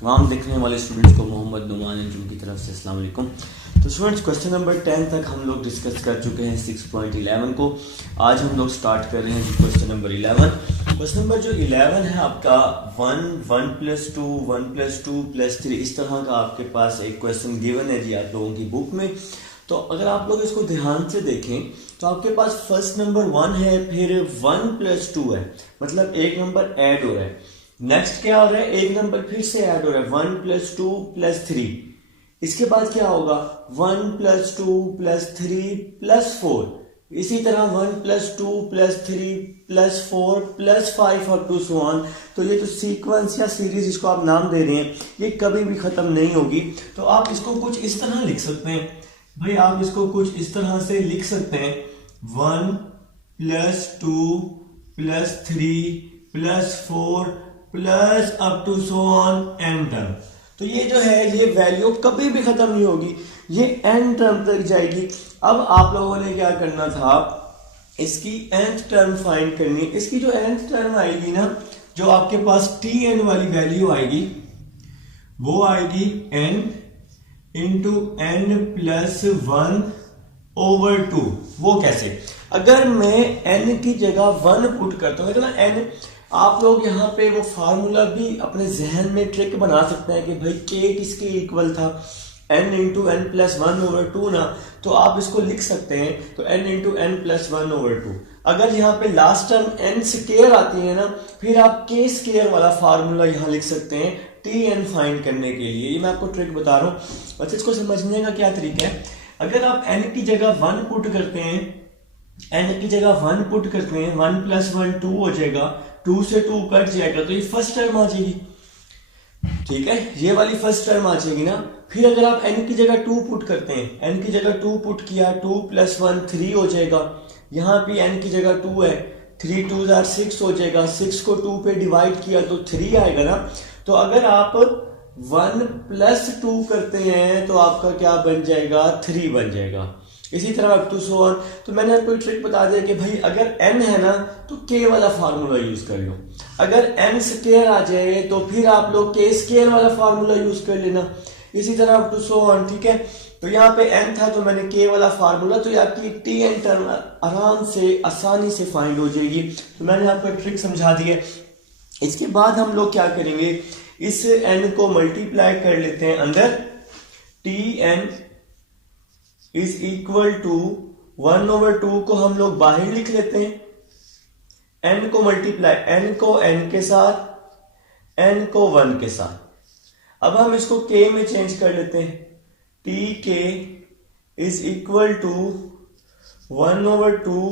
तमाम देखने वाले स्टूडेंट्स को मोहम्मद नुमान अंजुम की तरफ से अस्सलाम वालेकुम। तो स्टूडेंट्स, क्वेश्चन नंबर 10 तक हम लोग डिस्कस कर चुके हैं 6.11 को। आज हम लोग स्टार्ट कर रहे हैं क्वेश्चन नंबर 11। क्वेश्चन नंबर जो 11 है आपका 1, 1 + 2, 1 + 2 + 3, इस तरह का आपके पास एक क्वेश्चन गिवन है जी आप लोगों की बुक में। तो अगर आप लोग इसको ध्यान से देखें तो आपके पास फर्स्ट नंबर 1 है, फिर 1 + 2 है, मतलब एक नंबर ऐड हो रहा है। नेक्स्ट क्या हो रहा है, एक नंबर फिर से ऐड हो रहा है, 1 + 2 + 3। इसके बाद क्या होगा, 1 + 2 + 3 + 4। इसी तरह 1 + 2 + 3 + 4 + 5 और टू सो ऑन। तो ये जो सीक्वेंस या सीरीज इसको आप नाम दे रहे हैं, ये कभी भी खत्म नहीं होगी। तो आप इसको कुछ इस तरह लिख सकते हैं भाई, आप इसको कुछ इस तरह से लिख सकते हैं 1 + 2 + 3 + 4 plus up to so on n term. तो ये जो है ये वैल्यू कभी भी खत्म नहीं होगी, ये एन टर्म तक जाएगी। अब आप लोगों ने क्या करना था, इसकी nth टर्म फाइंड करनी है। इसकी जो nth टर्म आएगी ना, जो आपके पास tn वाली वैल्यू आएगी, वो आएगी n इंटू n + 1/2। वो कैसे, अगर मैं n की जगह 1 पुट करता हूँ ना, n आप लोग यहाँ पे वो फार्मूला भी अपने जहन में ट्रिक बना सकते हैं कि भाई k किसके इक्वल था, n इंटू n + 1/2 ना। तो आप इसको लिख सकते हैं, तो n इंटू n + 1/2। अगर यहाँ पे लास्ट टर्म n स्क्वायर आती है ना, फिर आप k स्क्वायर वाला फार्मूला यहाँ लिख सकते हैं tn फाइंड करने के लिए। ये मैं आपको ट्रिक बता रहा हूँ, अच्छा इसको समझने का क्या तरीका है। अगर आप n की जगह 1 पुट करते हैं, n की जगह 1 पुट करते हैं, 1 + 1 2 हो जाएगा, 2 से 2 कट जाएगा, तो ये फर्स्ट टर्म आ जाएगी। ठीक है, ये वाली फर्स्ट टर्म आ जाएगी ना। फिर अगर आप n की जगह 2 पुट करते हैं, n की जगह 2 पुट किया, 2 + 1 3 हो जाएगा। यहाँ भी n की जगह 2 है, 3 2 = 6 हो जाएगा। 6 को 2 पे डिवाइड किया तो 3 आएगा ना। तो अगर आप 1 + 2 करते हैं तो आपका क्या बन जाएगा, 3 बन जाएगा। इसी तरह अप टू सो ऑन। तो मैंने आपको ट्रिक बता दिया कि भाई अगर n है ना तो k वाला फार्मूला यूज कर लो, अगर n स्क्वायर आ जाए तो फिर आप लोग k स्क्वायर वाला फार्मूला यूज कर लेना। इसी तरह अप टू सो ऑन। ठीक है, तो यहाँ पे n था तो मैंने k वाला फार्मूला, तो आपकी tn टर्म आराम से आसानी से फाइंड हो जाएगी। तो मैंने आपको ट्रिक समझा दी है। इसके बाद हम लोग क्या करेंगे, इस n को मल्टीप्लाई कर लेते हैं अंदर, tn इज इक्वल टू 1/2 को हम लोग बाहर लिख लेते हैं। n को मल्टीप्लाई, n को n के साथ, n को 1 के साथ। अब हम इसको k में चेंज कर लेते हैं, tk is equal to 1/2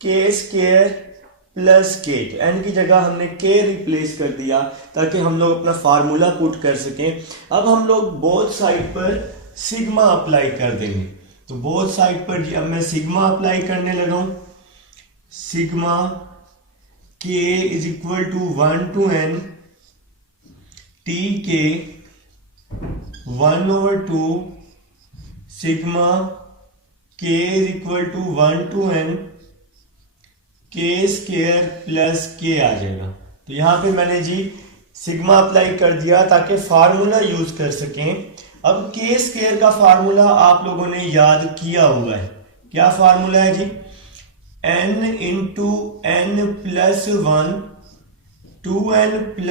k square plus k। n की जगह हमने k रिप्लेस कर दिया ताकि हम लोग अपना फार्मूला पुट कर सकें। अब हम लोग बोथ साइड पर सिग्मा अप्लाई कर देंगे। तो बोथ साइड पर जी अब मैं सिग्मा अप्लाई करने लगा हूं, sigma k is equal to 1 to n tk 1/2 sigma k is equal to 1 to n k square plus k आ जाएगा। तो यहां पे मैंने जी सिग्मा अप्लाई कर दिया ताकि फार्मूला यूज कर सकें। अब k स्क्वायर का फार्मूला आप लोगों ने याद किया हुआ है, क्या फार्मूला है जी, n इंटू n + 1 2n +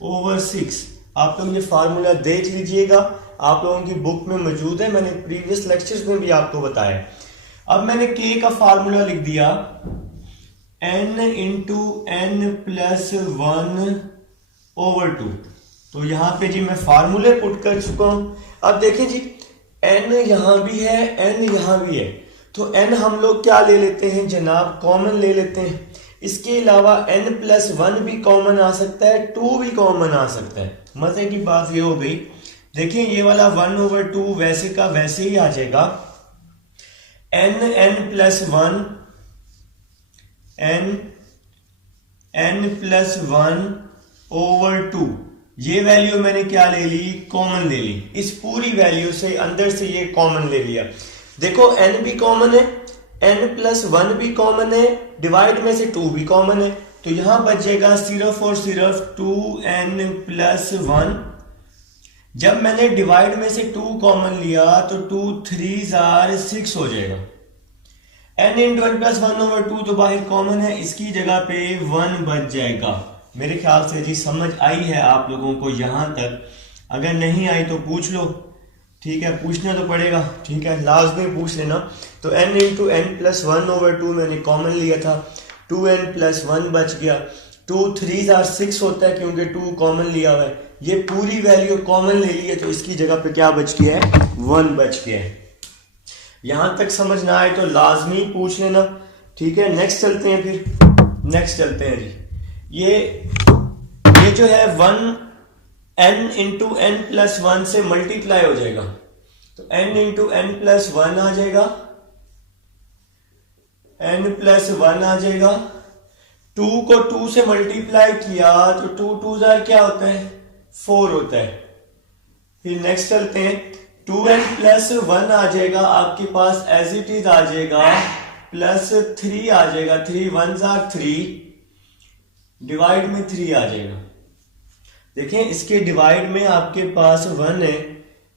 1/6। आप लोग ये फार्मूला देख लीजिएगा, आप लोगों की बुक में मौजूद है, मैंने प्रीवियस लेक्चर्स में भी आपको बताया। अब मैंने k का फार्मूला लिख दिया, n इंटू n + 1/2। तो यहां पे जी मैं फार्मूले पुट कर चुका हूं। अब देखें जी, n यहां भी है, n यहां भी है, तो n हम लोग क्या ले लेते हैं जनाब, कॉमन ले लेते हैं। इसके अलावा n + 1 भी कॉमन आ सकता है, 2 भी कॉमन आ सकता है। मजे की बात ये हो गई, देखिए ये वाला 1/2 वैसे का वैसे ही आ जाएगा, n + 1 n + 1/2। ये वैल्यू मैंने क्या ले ली, कॉमन ले ली। इस पूरी वैल्यू से अंदर से ये कॉमन ले लिया। देखो n भी कॉमन है, n + 1 भी कॉमन है, डिवाइड में से 2 भी कॉमन है, तो यहां बचेगा सिर्फ और सिर्फ 2n+1। जब मैंने डिवाइड में से 2 कॉमन लिया तो 2 3s are 6 हो जाएगा। n इंटू n प्लस 1/2 तो बाहर कॉमन है, इसकी जगह पे 1 बच जाएगा। मेरे ख्याल से जी समझ आई है आप लोगों को यहां तक। अगर नहीं आई तो पूछ लो, ठीक है, पूछना तो पड़ेगा, ठीक है, लास्ट में पूछ लेना। तो n इंटू n प्लस 1/2 मैंने कॉमन लिया था, 2n+1 बच गया। 2 3s are 6 होता है क्योंकि 2 कॉमन लिया हुआ है। ये पूरी वैल्यू कॉमन ले ली है तो इसकी जगह पे क्या बच गया है, 1 बच गया है। यहां तक समझ ना आए तो लाजमी पूछ लेना, ठीक है। नेक्स्ट चलते हैं, फिर नेक्स्ट चलते हैं जी। ये जो है 1n इंटू n प्लस 1 से मल्टीप्लाई हो जाएगा, तो n इंटू n प्लस 1 आ जाएगा, n प्लस 1 आ जाएगा। 2 को 2 से मल्टीप्लाई किया तो 2 2s क्या होता है, 4 होता है। फिर नेक्स्ट चलते हैं, 2n+1 आ जाएगा आपके पास, एज इट इज आ जाएगा, प्लस 3 आ जाएगा, 3 1s are 3, डिवाइड में 3 आ जाएगा। देखें इसके डिवाइड में आपके पास 1 है,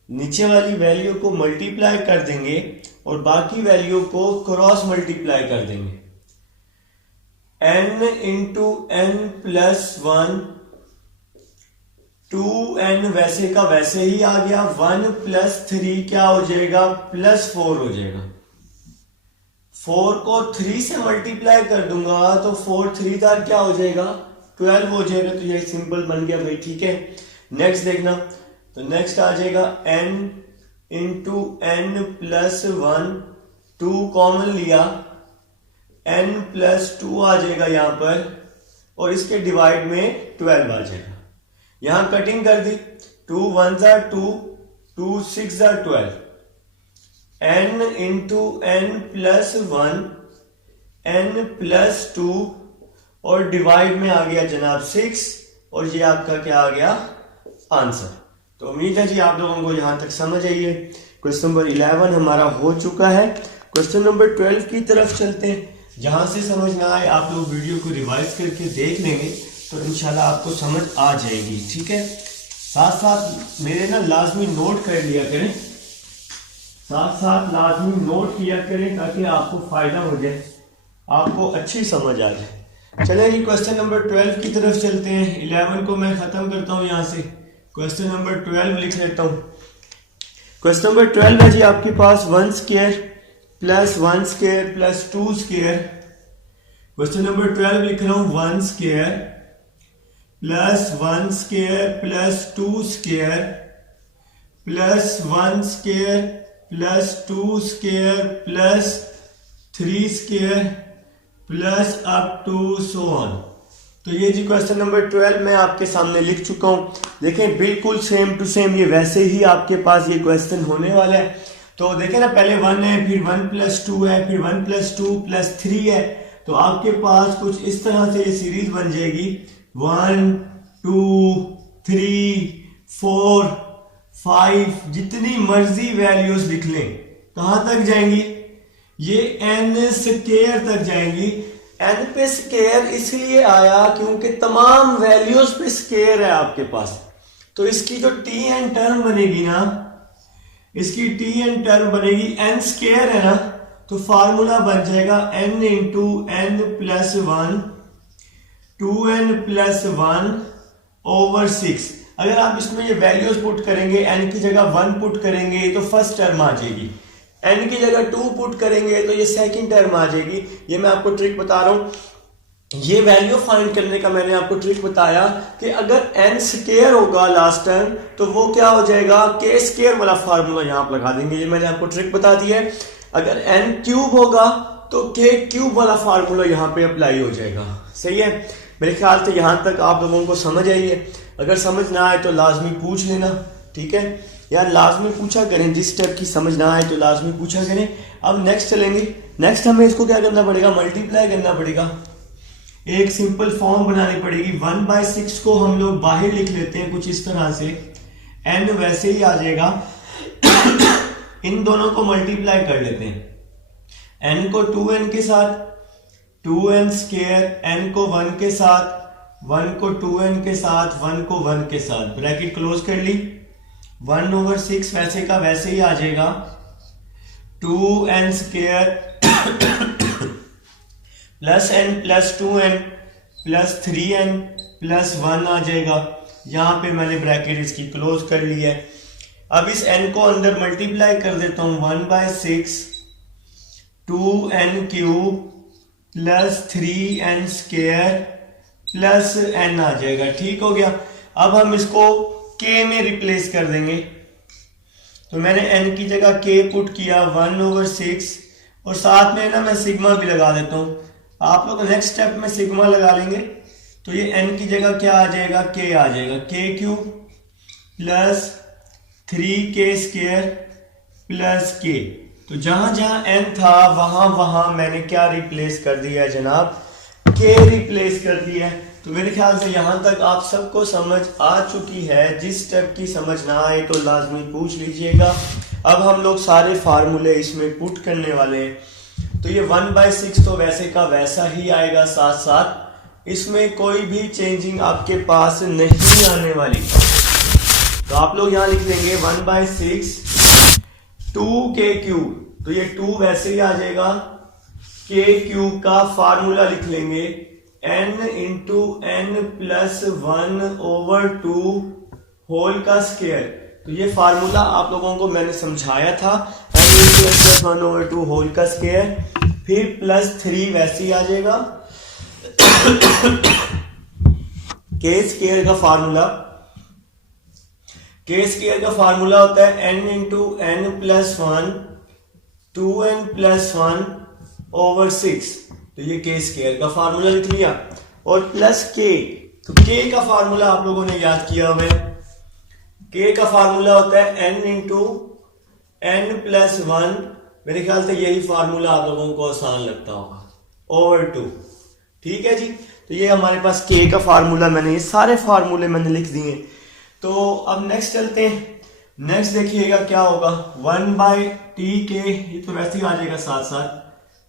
नीचे वाली वैल्यू को मल्टीप्लाई कर देंगे और बाकी वैल्यू को क्रॉस मल्टीप्लाई कर देंगे। n इंटू n+1, 2n वैसे का वैसे ही आ गया, 1 + 3 क्या हो जाएगा, +4 हो जाएगा। 4 को 3 से मल्टीप्लाई कर दूंगा तो 4 3 क्या हो जाएगा, 12 हो जाएगा। तो ये सिंपल बन गया भाई, ठीक है। नेक्स्ट देखना, तो नेक्स्ट आ जाएगा n इंटू n+1, 2 कॉमन लिया, n+2 आ जाएगा यहां पर, और इसके डिवाइड में 12 आ जाएगा। यहां कटिंग कर दी, 2 1s are 2, 2 6s are 12, n into n+1, n+2 और डिवाइड में आ गया जनाब 6, और ये आपका क्या आ गया, आंसर। तो उम्मीद है जी आप लोगों को यहां तक समझ आई है। क्वेश्चन नंबर 11 हमारा हो चुका है। क्वेश्चन नंबर 12 की तरफ चलते हैं। जहां से समझ ना आए आप लोग वीडियो को रिवाइज करके देख लेंगे तो इंशाल्लाह आपको समझ आ जाएगी, ठीक है। साथ साथ मेरे ना लाजमी नोट कर लिया करें, साथ साथ लाजमी नोट किया करें ताकि आपको फायदा हो जाए, आपको अच्छी समझ आ जाए। चलिए जी क्वेश्चन नंबर 12 की तरफ चलते हैं। 11 को मैं खत्म करता हूं, यहां से क्वेश्चन नंबर 12 लिख लेता हूं। क्वेश्चन नंबर 12 है जी आपके पास 1² प्लस 1² प्लस 2²। क्वेश्चन नंबर 12 लिख रहा हूं, 1² plus 1² plus 2² plus 1² plus 2² plus 3² plus up to so on. तो ये जी क्वेश्चन नंबर 12 मैं आपके सामने लिख चुका हूं। देखें बिल्कुल सेम टू सेम ये वैसे ही आपके पास ये क्वेश्चन होने वाला है। तो देखें ना, पहले 1 है, फिर 1+2 है, फिर 1+2 + 3 है। तो आपके पास कुछ इस तरह से ये सीरीज बन जाएगी, 1 2 3 4 5, जितनी मर्जी वैल्यूज लिख लें। कहां तक जाएंगी, ये n² तक जाएंगी। n पे स्केयर इसलिए आया क्योंकि तमाम वैल्यूज पे स्केयर है आपके पास। तो इसकी जो tn टर्म बनेगी ना, इसकी tn टर्म बनेगी, n² है ना, तो फार्मूला बन जाएगा n into n+1, 2n+1 over 6। अगर आप इसमें ये वैल्यूज पुट करेंगे, n की जगह 1 पुट करेंगे तो फर्स्ट टर्म आ जाएगी, n की जगह 2 पुट करेंगे तो ये सेकंड टर्म आ जाएगी। ये मैं आपको ट्रिक बता रहा हूं, ये वैल्यू फाइंड करने का मैंने आपको ट्रिक बताया कि अगर n² होगा लास्ट टर्म तो वो क्या हो जाएगा, k² वाला फार्मूला यहां पर लगा देंगे। ये मैंने आपको ट्रिक बता दी है। अगर n³ होगा तो k³ वाला फार्मूला यहां पे अप्लाई हो जाएगा। सही है, मेरे ख्याल से यहां तक आप लोगों को समझ आई है। अगर समझ ना आए तो लाजमी पूछ लेना, ठीक है यार, लाजमी पूछा करें। जिस स्टेप की समझ ना आए तो लाजमी पूछा करें। अब नेक्स्ट चलेंगे। नेक्स्ट हमें इसको क्या करना पड़ेगा, मल्टीप्लाई करना पड़ेगा। एक सिंपल फॉर्म बनानी पड़ेगी। 1/6 को हम लोग बाहर लिख लेते हैं कुछ इस तरह से, n वैसे ही आ जाएगा। इन दोनों को मल्टीप्लाई कर लेते हैं, n को 2n के साथ, 2n स्क्वायर, n को 1 के साथ, 1 को 2n के साथ, 1 को 1 के साथ, ब्रैकेट क्लोज कर ली। 1/6 वैसे का वैसे ही आ जाएगा। 2n square plus n plus 2n plus 3n plus 1 आ जाएगा। यहां पे मैंने ब्रैकेट इसकी क्लोज कर ली है। अब इस n को अंदर मल्टीप्लाई कर देता हूं। 1/6 2n cube plus 3n square plus n आ जाएगा। ठीक हो गया। अब हम इसको k में रिप्लेस कर देंगे। तो मैंने n की जगह k पुट किया 1/6 और साथ में ना मैं सिग्मा भी लगा देता हूं। आप लोग नेक्स्ट स्टेप में सिग्मा लगा लेंगे तो ये n की जगह क्या आ जाएगा, k आ जाएगा। k cube plus 3k square plus k। तो जहां जहां n था वहां वहां मैंने क्या रिप्लेस कर दिया है जनाब, k रिप्लेस कर दिया है। तो मेरे ख्याल से यहां तक आप सबको समझ आ चुकी है। जिस स्टेप की समझ ना आए तो लाजमी पूछ लीजिएगा। अब हम लोग सारे फार्मूले इसमें पुट करने वाले हैं। तो ये 1/6 तो वैसे का वैसा ही आएगा, साथ साथ इसमें कोई भी चेंजिंग आपके पास नहीं आने वाली। तो आप लोग यहां लिख लेंगे 1/6 2k क्यूब। तो ये 2 वैसे ही आ जाएगा। k क्यूब का फार्मूला लिख लेंगे n into n plus 1/2 whole का स्क्वायर। तो ये फार्मूला आप लोगों को मैंने समझाया था, n into n plus 1/2 whole का स्क्वायर, फिर प्लस 3 वैसे ही आ जाएगा। k स्क्वायर का फार्मूला होता है n into n plus 1 2n plus 1/6। तो ये k स्क्वायर का फार्मूला लिख लिया और प्लस k। तो k का फार्मूला आप लोगों ने याद किया हमें। k का फार्मूला होता है n इंटू n प्लस 1। मेरे ख्याल से यही फार्मूला आप लोगों को आसान लगता होगा, /2। ठीक है जी। तो ये हमारे पास k का फार्मूला, मैंने ये सारे फार्मूले मैंने लिख दिए। तो अब नेक्स्ट चलते हैं। नेक्स्ट देखिएगा क्या होगा, 1/tk, ये तो वैसे ही आ जाएगा साथ साथ।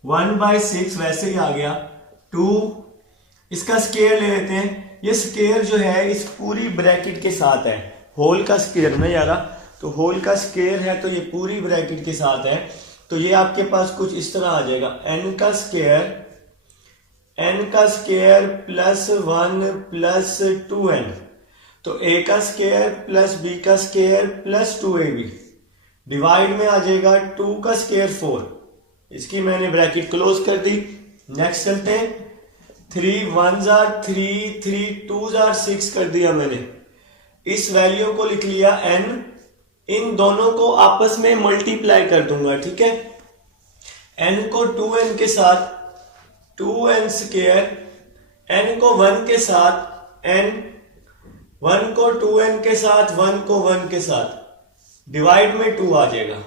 1/6 वैसे ही आ गया। 2 इसका स्क्वायर ले लेते हैं। ये स्क्वायर जो है इस पूरी ब्रैकेट के साथ है, होल का स्क्वायर ना यारा। तो होल का स्क्वायर है तो ये पूरी ब्रैकेट के साथ है। तो ये आपके पास कुछ इस तरह आ जाएगा, n का स्क्वायर प्लस 1 प्लस 2n। तो a का स्क्वायर प्लस b का स्क्वायर प्लस 2ab डिवाइड में आ जाएगा 2 का स्क्वायर 4। इसकी मैंने ब्रैकेट क्लोज कर दी। नेक्स्ट चलते हैं। 3 1s are 3 3 2s are 6 कर दिया मैंने। इस वैल्यू को लिख लिया n। इन दोनों को आपस में मल्टीप्लाई कर दूंगा। ठीक है। n को 2n के साथ 2n स्क्वायर, n को 1 के साथ n, 1 को 2n के साथ 1 को 1 के साथ, डिवाइड में 2 आ जाएगा।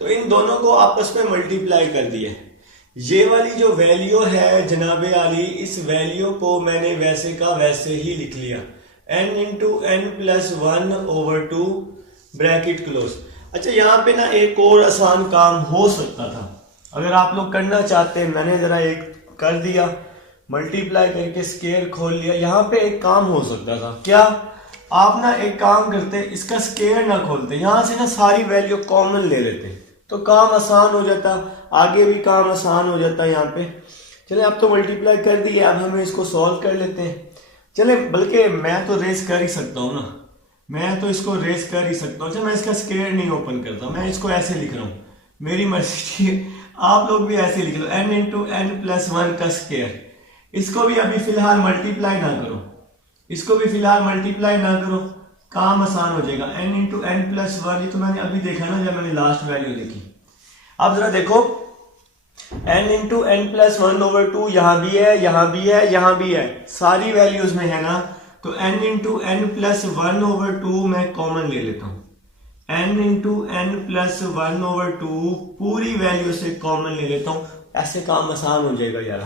तो इन दोनों को आपस में मल्टीप्लाई कर दिया। ये वाली जो वैल्यू है जनाबे आली, इस वैल्यू को मैंने वैसे का वैसे ही लिख लिया, n into n plus 1/2 bracket close. अच्छा यहाँ पे ना एक और आसान काम हो सकता था, अगर आप लोग करना चाहते हैं। मैंने जरा एक कर दिया, मल्टीप्लाई करके स्क्वायर खोल लिया। यहाँ पे एक काम हो सकता था, क्या आप ना एक काम करते, इसका स्क्वायर ना खोलते, यहां से ना सारी वैल्यू कॉमन ले लेते तो काम आसान हो जाता, आगे भी काम आसान हो जाता। यहाँ पे चले अब तो मल्टीप्लाई कर दिए, अब हमें इसको सॉल्व कर लेते हैं। चले बल्कि मैं तो रेस कर ही सकता हूँ ना, मैं तो इसको रेस कर ही सकता हूँ। अच्छा मैं इसका स्क्वायर नहीं ओपन करता, मैं इसको ऐसे लिख रहा हूँ, मेरी मर्जी। आप लोग भी ऐसे लिख लो, n इंटू n प्लस 1 का स्क्वायर। इसको भी अभी फिलहाल मल्टीप्लाई ना करो, इसको भी फिलहाल मल्टीप्लाई ना करो, काम आसान हो जाएगा। n इंटू n प्लस 1, ये तो मैंने अभी देखा ना जब मैंने लास्ट वैल्यू देखी। अब जरा देखो, n इंटू n प्लस 1/2 यहां भी है, यहां भी है, यहां भी है, सारी वैल्यूज में है ना। तो n इंटू n प्लस 1/2 मैं कॉमन ले लेता हूं। n इंटू n प्लस 1/2 पूरी वैल्यू से कॉमन ले लेता हूं, ऐसे काम आसान हो जाएगा यार।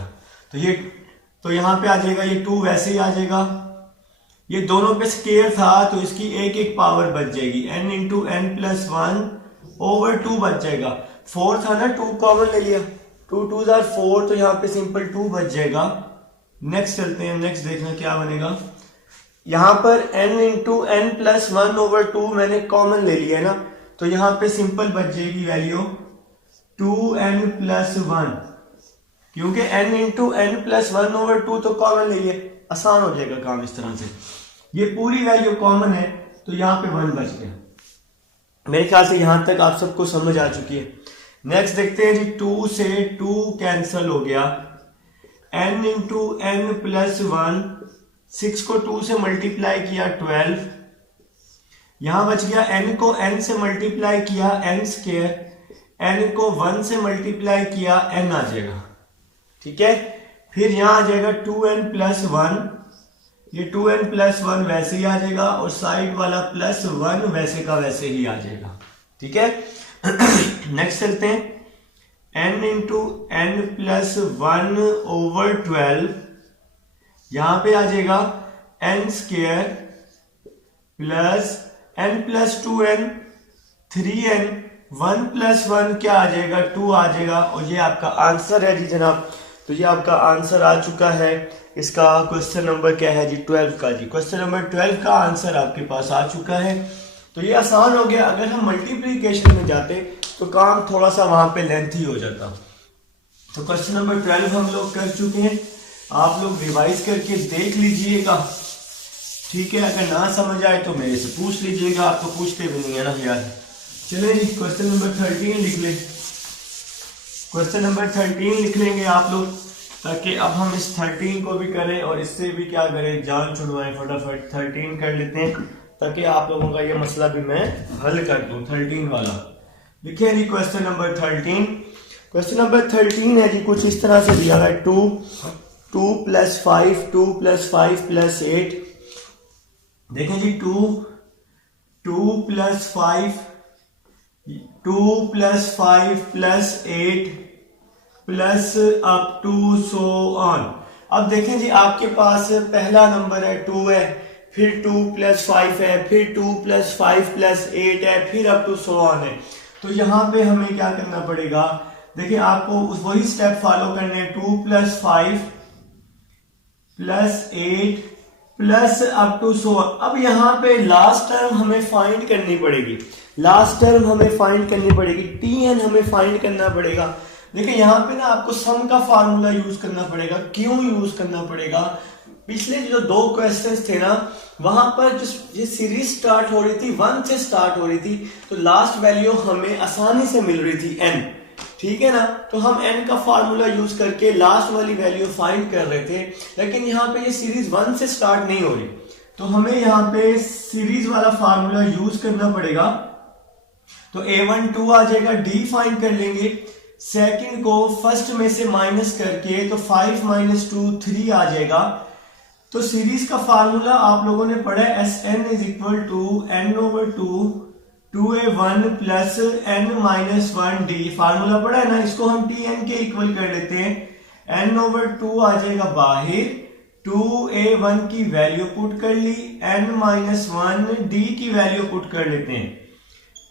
तो यहाँ पे आ जाएगा, ये 2 वैसे ही आ जाएगा। ये दोनों पे स्क्वायर था तो इसकी एक एक पावर बच जाएगी, n इंटू n प्लस 1/2 बच जाएगा। 4 था ना, 2 कॉमन ले लिया, 2 2 जार 4, तो यहाँ पे सिंपल 2 बच जाएगा। नेक्स्ट चलते हैं, नेक्स्ट देखना क्या बनेगा। यहाँ पर n इंटू एन प्लस 1/2 मैंने कॉमन ले लिया है ना, तो यहाँ पे सिंपल बच जाएगी वैल्यू 2n प्लस 1, क्योंकि n इंटू एन प्लस 1/2 तो कॉमन ले लिया, आसान हो जाएगा काम इस तरह से। ये पूरी वैल्यू कॉमन है तो यहाँ पे 1 बच गया। मेरे ख्याल से यहां तक आप सबको समझ आ चुकी है। नेक्स्ट देखते हैं जी, 2 से 2 कैंसिल हो गया, n इंटू एन प्लस 1, 6 को 2 से मल्टीप्लाई किया 12, यहां बच गया n को n से मल्टीप्लाई किया n स्क्वायर, n को 1 से मल्टीप्लाई किया n आ जाएगा, ठीक है। फिर यहां आ जाएगा 2n प्लस 1, ये 2n प्लस 1 वैसे ही आ जाएगा और साइड वाला प्लस 1 वैसे का वैसे ही आ जाएगा, ठीक है। नेक्स्ट चलते हैं, n इंटू एन प्लस 1/12, यहां पे आ जाएगा n square plus n plus 2n 3n, 1 plus 1 क्या आ जाएगा 2 आ जाएगा, और ये आपका आंसर है जी जनाब। तो ये आपका आंसर आ चुका है। इसका क्वेश्चन नंबर क्या है जी 12 का, जी क्वेश्चन नंबर 12 का आंसर आपके पास आ चुका है। तो ये आसान हो गया। अगर हम मल्टीप्लिकेशन में जाते तो काम थोड़ा सा वहां पे लेंथी हो जाता। तो क्वेश्चन नंबर 12 हम लोग कर चुके हैं, आप लोग रिवाइज करके देख लीजिएगा, ठीक है। अगर ना समझ आए तो मेरे से पूछ लीजिएगा, आप तो पूछते भी नहीं है ना यार। चलिए जी क्वेश्चन नंबर 13 लिख ले। क्वेश्चन नंबर 13 लिख लेंगे आप लोग, ताकि अब हम इस 13 को भी करें और इससे भी क्या करें, जान छुड़वाएं। फटाफट 13 कर लेते हैं ताकि आप लोगों का ये मसला भी मैं हल कर दूं। 13 वाला लिखिए जी क्वेश्चन नंबर 13। क्वेश्चन नंबर 13 है जी कुछ इस तरह से दिया है, 2 प्लस 5, 2 प्लस 5 प्लस 8। देखें जी 2 plus 5, 2 plus 5 plus 8 plus up to so on. अब देखें जी आपके पास पहला नंबर है 2 है, फिर 2 प्लस 5 है, फिर 2 प्लस 5 प्लस 8 है, फिर अप टू सो ऑन है। तो यहाँ पे हमें क्या करना पड़ेगा, देखिए आपको वही स्टेप फॉलो करने, 2 plus 5 plus 8 plus up to so on. अब यहाँ पे लास्ट टर्म हमें फाइंड करनी पड़ेगी, लास्ट टर्म हमें फाइंड करनी पड़ेगी, tn हमें फाइंड करना पड़ेगा। देखिए यहाँ पे ना आपको सम का फार्मूला यूज करना पड़ेगा। क्यों यूज करना पड़ेगा, पिछले जो 2 क्वेश्चंस थे ना, वहां पर जो ये सीरीज स्टार्ट हो रही थी 1 से स्टार्ट हो रही थी, तो लास्ट वैल्यू हमें आसानी से मिल रही थी n, ठीक है ना। तो हम n का फार्मूला यूज करके लास्ट वाली वैल्यू फाइंड कर रहे थे, लेकिन यहाँ पे ये सीरीज 1 से स्टार्ट नहीं हो रही, तो हमें यहाँ पे सीरीज वाला फार्मूला यूज करना पड़ेगा। तो a1 2 आ जाएगा, d फाइंड कर लेंगे, सेकंड को फर्स्ट में से माइनस करके तो 5 माइनस 2 3 आ जाएगा। तो सीरीज का फार्मूला आप लोगों ने पढ़ा है, Sn is equal to n/2 2a1 plus n minus 1d। Formula पढ़ा है ना, इसको हम tn के इक्वल कर लेते हैं। n/2 आ जाएगा बाहर, 2a1 की वैल्यू पुट कर ली, n माइनस 1d की वैल्यू पुट कर लेते हैं।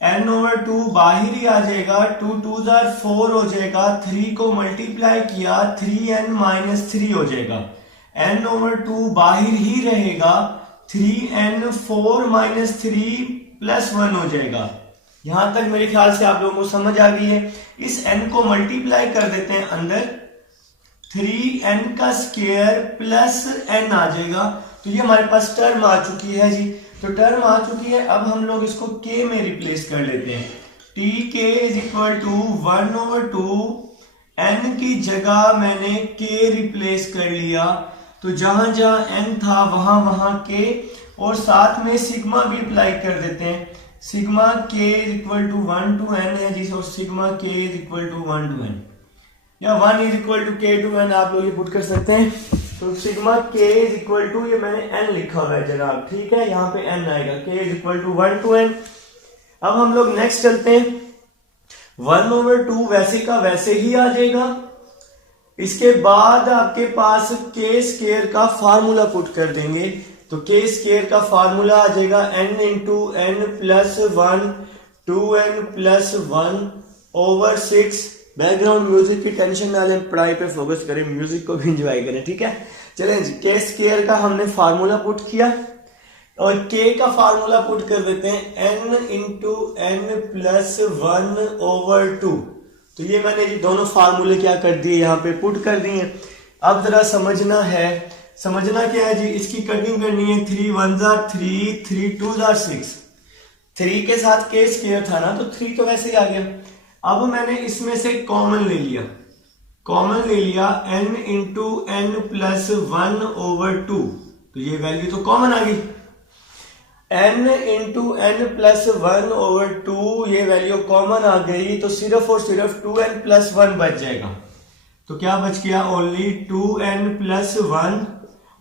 n/2 बाहर ही आ जाएगा, 2 2 जार 4 हो जाएगा, 3 को मल्टीप्लाई किया 3n माइनस 3 हो जाएगा। n/2 बाहर ही रहेगा, 3n 4 माइनस 3 प्लस 1 हो जाएगा। यहां तक मेरे ख्याल से आप लोगों को समझ आ गई है। इस n को मल्टीप्लाई कर देते हैं अंदर, 3n का स्क्वायर प्लस n आ जाएगा। तो ये हमारे पास टर्म आ चुकी है जी। तो टर्म आ चुकी है, अब हम लोग इसको k में रिप्लेस कर लेते हैं। tk is equal to 1/2, n की जगह मैंने k रिप्लेस कर लिया, तो जहां जहां n था वहां वहां k, और साथ में सिग्मा भी अप्लाई कर देते हैं। Sigma k is equal to 1 to n है जी, और sigma k is equal to 1 to n, या 1 is equal to k to n आप लोग ये पुट कर सकते हैं। तो sigma k is equal to, ये मैंने n लिखा हुआ है जनाब, ठीक है, यहाँ पे n आएगा, k is equal to 1 to n। अब हम लोग नेक्स्ट चलते हैं, 1/2 वैसे का वैसे ही आ जाएगा। इसके बाद आपके पास k स्क्वायर का फार्मूला पुट कर देंगे, तो k स्क्वायर का फार्मूला आ जाएगा n into n plus 1 2n plus 1/6 background music की टेंशन ना लें, पढ़ाई पे फोकस करें, म्यूजिक को भी इंजॉय करें, ठीक है। चलें जी, के स्क्वायर का हमने फार्मूला पुट किया और के का फार्मूला पुट कर देते हैं n इंटू एन प्लस 1/2। तो ये मैंने जी दोनों फार्मूले क्या कर दिए, यहाँ पे पुट कर दिए। अब जरा समझना क्या है जी, इसकी कटिंग करनी है। 3 1 3, 3 2 6। 3 के साथ के स्क्वायर था ना, तो 3 तो वैसे ही आ गया। अब मैंने इसमें से कॉमन ले लिया n इंटू एन प्लस 1/2। तो ये वैल्यू तो कॉमन आ गई, n इंटू एन प्लस 1/2, ये वैल्यू कॉमन आ गई। तो सिर्फ और सिर्फ 2n प्लस 1 बच जाएगा। तो क्या बच गया, ओनली 2n प्लस 1।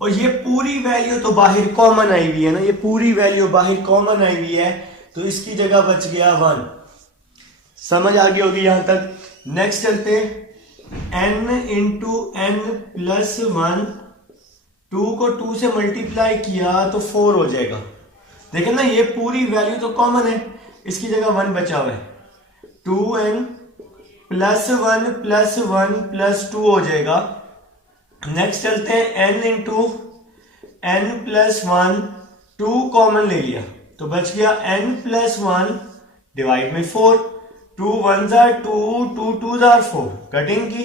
और ये पूरी वैल्यू तो बाहर कॉमन आई हुई है ना, ये पूरी वैल्यू बाहर कॉमन आई हुई है, तो इसकी जगह बच गया 1। समझ आ गई होगी यहां तक। नेक्स्ट चलते, n इंटू एन प्लस 1, 2 को 2 से मल्टीप्लाई किया तो 4 हो जाएगा। देखें ना, ये पूरी वैल्यू तो कॉमन है, इसकी जगह 1 बचा हुआ है। 2n प्लस 1 प्लस 1 प्लस 2 हो जाएगा। नेक्स्ट चलते हैं, n into n plus 1, 2 common ले लिया तो बच गया n प्लस 1 डिवाइड में 4। 2 1 2, 2 2 4, कटिंग की।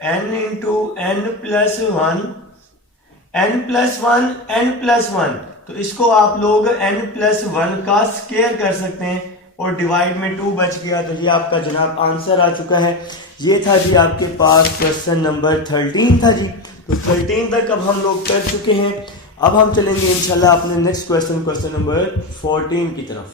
n into n plus 1, n plus 1, n plus 1, तो इसको आप लोग n प्लस 1 का स्क्वायर कर सकते हैं और डिवाइड में 2 बच गया। तो ये आपका जनाब आंसर आ चुका है। ये था जी आपके पास क्वेश्चन नंबर 13 था जी। तो 13 तक अब हम लोग कर चुके हैं। अब हम चलेंगे इंशाल्लाह अपने नेक्स्ट क्वेश्चन नंबर 14 की तरफ।